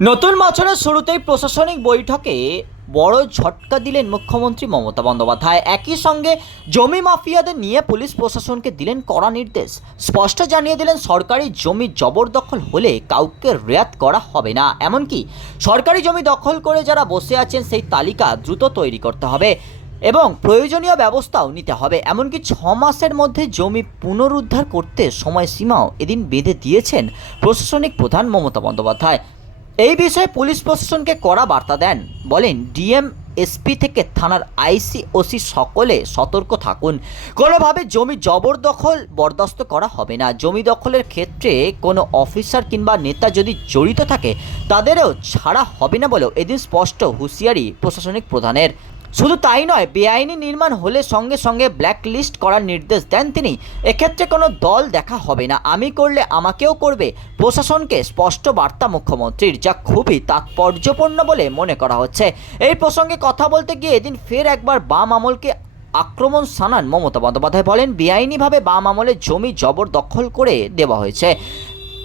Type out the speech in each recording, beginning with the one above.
নতুন বছরের শুরুতেই প্রশাসনিক বৈঠকে বড় ঝটকা দিলেন মুখ্যমন্ত্রী মমতা বন্দ্যোপাধ্যায়। একই সঙ্গে জমি মাফিয়াদের নিয়ে পুলিশ প্রশাসনকে দিলেন কড়া নির্দেশ। স্পষ্ট জানিয়ে দিলেন, সরকারি জমি জবরদখল হলে কাউকে রেয়াত করা হবে না। এমনকি সরকারি জমি দখল করে যারা বসে আছেন, সেই তালিকা দ্রুত তৈরি করতে হবে এবং প্রয়োজনীয় ব্যবস্থাও নিতে হবে। এমনকি ছ মাসের মধ্যে জমি পুনরুদ্ধার করতে সময়সীমাও এদিন বেঁধে দিয়েছেন প্রশাসনিক প্রধান মমতা বন্দ্যোপাধ্যায়। এই বিষয়ে পুলিশ প্রশাসনকে কড়া বার্তা দেন। বলেন, ডিএম, এসপি থেকে থানার আইসি, ওসি সকলে সতর্ক থাকুন। কোনোভাবে জমি জবরদখল বরদাস্ত করা হবে না। জমি দখলের ক্ষেত্রে কোনো অফিসার কিংবা নেতা যদি জড়িত থাকে, তাদেরও ছাড়া হবে না বলেও এদিন স্পষ্ট হুঁশিয়ারি প্রশাসনিক প্রধানের। শুধু তাই নয়, বেআইনি নির্মাণ হলে সঙ্গে সঙ্গে ব্ল্যাক লিস্ট করার নির্দেশ দেন তিনি। এক্ষেত্রে কোনো দল দেখা হবে না। আমি করলে আমাকেও করবে। প্রশাসনকে স্পষ্ট বার্তা মুখ্যমন্ত্রীর, যা খুবই তাৎপর্যপূর্ণ বলে মনে করা হচ্ছে। এই প্রসঙ্গে কথা বলতে গিয়ে এদিন ফের একবার বাম আমলকে আক্রমণ শানান মমতা বন্দ্যোপাধ্যায় বলেন, বেআইনিভাবে বাম আমলে জমি জবরদখল করে দেওয়া হয়েছে।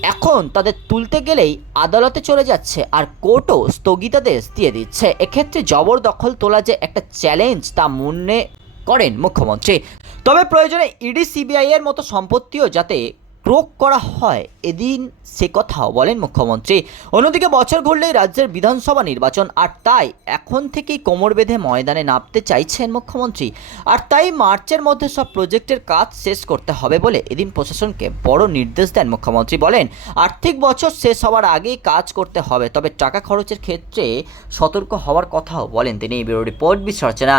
এখন তাদের তুলতে গেলেই আদালতে চলে যাচ্ছে আর কোর্টও স্থগিতাদেশ দিয়ে দিচ্ছে। এক্ষেত্রে জবরদখল তোলা যে একটা চ্যালেঞ্জ তা মনে করেন মুখ্যমন্ত্রী। তবে প্রয়োজনে ইডি, সিবিআই এর মতো সম্পত্তিও যাতে ক্রোক করা হয়, এদিন সে কথাও বলেন মুখ্যমন্ত্রী। অন্যদিকে বছর ঘুরলেই রাজ্যের বিধানসভা নির্বাচন, আর তাই এখন থেকেই কোমর বেঁধে ময়দানে নামতে চাইছেন মুখ্যমন্ত্রী। আর তাই মার্চের মধ্যে সব প্রজেক্টের কাজ শেষ করতে হবে বলে এদিন প্রশাসনকে বড় নির্দেশ দেন মুখ্যমন্ত্রী বলেন, আর্থিক বছর শেষ হওয়ার আগেই কাজ করতে হবে, তবে টাকা খরচের ক্ষেত্রে সতর্ক হওয়ার কথাও বলেন তিনি। ব্যুরো রিপোর্ট বিশ্ব রচনা